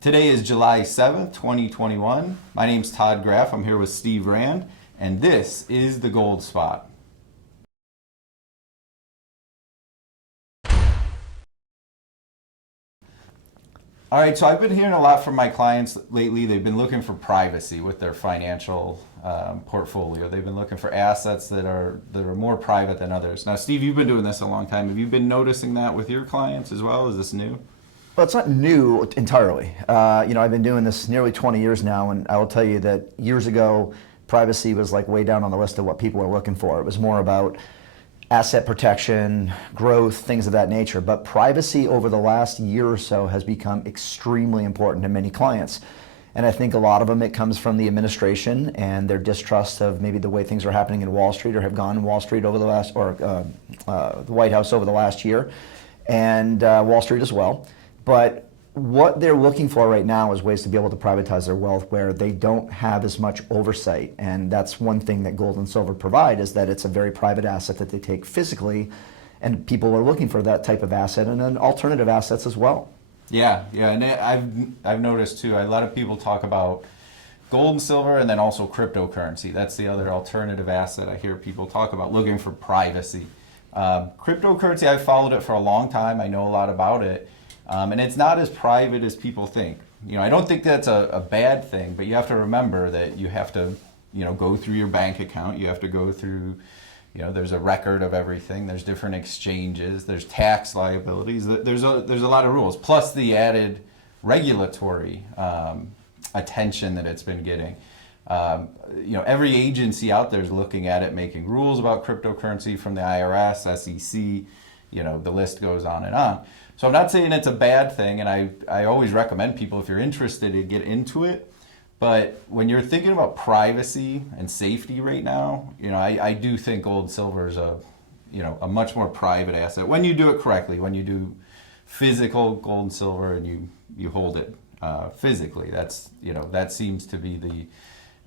Today is July 7th, 2021. My name's Todd Graf. I'm here with Steve Rand, and this is the Gold Spot. All right, so I've been hearing a lot from my clients lately. They've been looking for privacy with their financial portfolio. They've been looking for assets that are more private than others. Now, Steve, you've been doing this a long time. Have you been noticing that with your clients as well? Is this new? Well, it's not new entirely. I've been doing this nearly 20 years now, and I will tell you that years ago, privacy was like way down on the list of what people were looking for. It was more about asset protection, growth, things of that nature. But privacy over the last year or so has become extremely important to many clients. And I think a lot of them, it comes from the administration and their distrust of maybe the way things are happening in Wall Street or have gone in Wall Street over the last, or the White House over the last year, and Wall Street as well. But what they're looking for right now is ways to be able to privatize their wealth where they don't have as much oversight. And that's one thing that gold and silver provide, is that it's a very private asset that they take physically, and people are looking for that type of asset and then alternative assets as well. Yeah, and I've noticed too, a lot of people talk about gold and silver and then also cryptocurrency. That's the other alternative asset I hear people talk about, looking for privacy. Cryptocurrency, I've followed it for a long time. I know a lot about it. And it's not as private as people think. I don't think that's a bad thing, but you have to remember that you have to, go through your bank account. You have to go through, there's a record of everything. There's different exchanges. There's tax liabilities. There's a lot of rules, plus the added regulatory attention that it's been getting. Every agency out there is looking at it, making rules about cryptocurrency, from the IRS, SEC, the list goes on and on. So I'm not saying it's a bad thing, and I always recommend people, if you're interested, to get into it. But when you're thinking about privacy and safety right now, I do think gold and silver is a much more private asset when you do it correctly. When you do physical gold and silver and you hold it physically, that seems to be the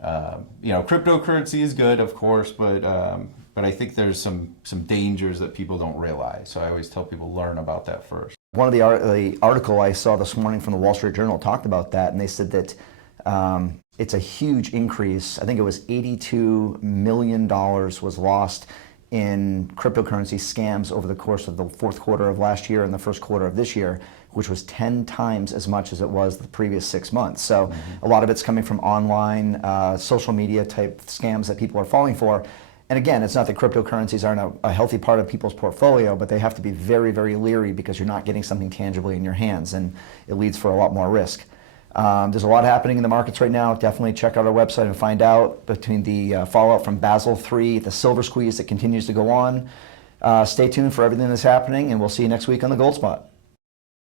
cryptocurrency is good, of course, but I think there's some dangers that people don't realize. So I always tell people, learn about that first. One of the article I saw this morning from the Wall Street Journal talked about that, and they said that it's a huge increase. I think it was $82 million was lost in cryptocurrency scams over the course of the fourth quarter of last year and the first quarter of this year, which was 10 times as much as it was the previous 6 months. So a lot of it's coming from online, social media type scams that people are falling for. And again, it's not that cryptocurrencies aren't a healthy part of people's portfolio, but they have to be very, very leery because you're not getting something tangibly in your hands, and it leads for a lot more risk. There's a lot happening in the markets right now. Definitely check out our website and find out, between the fallout from Basel III, the silver squeeze that continues to go on. Stay tuned for everything that's happening, and we'll see you next week on the Gold Spot.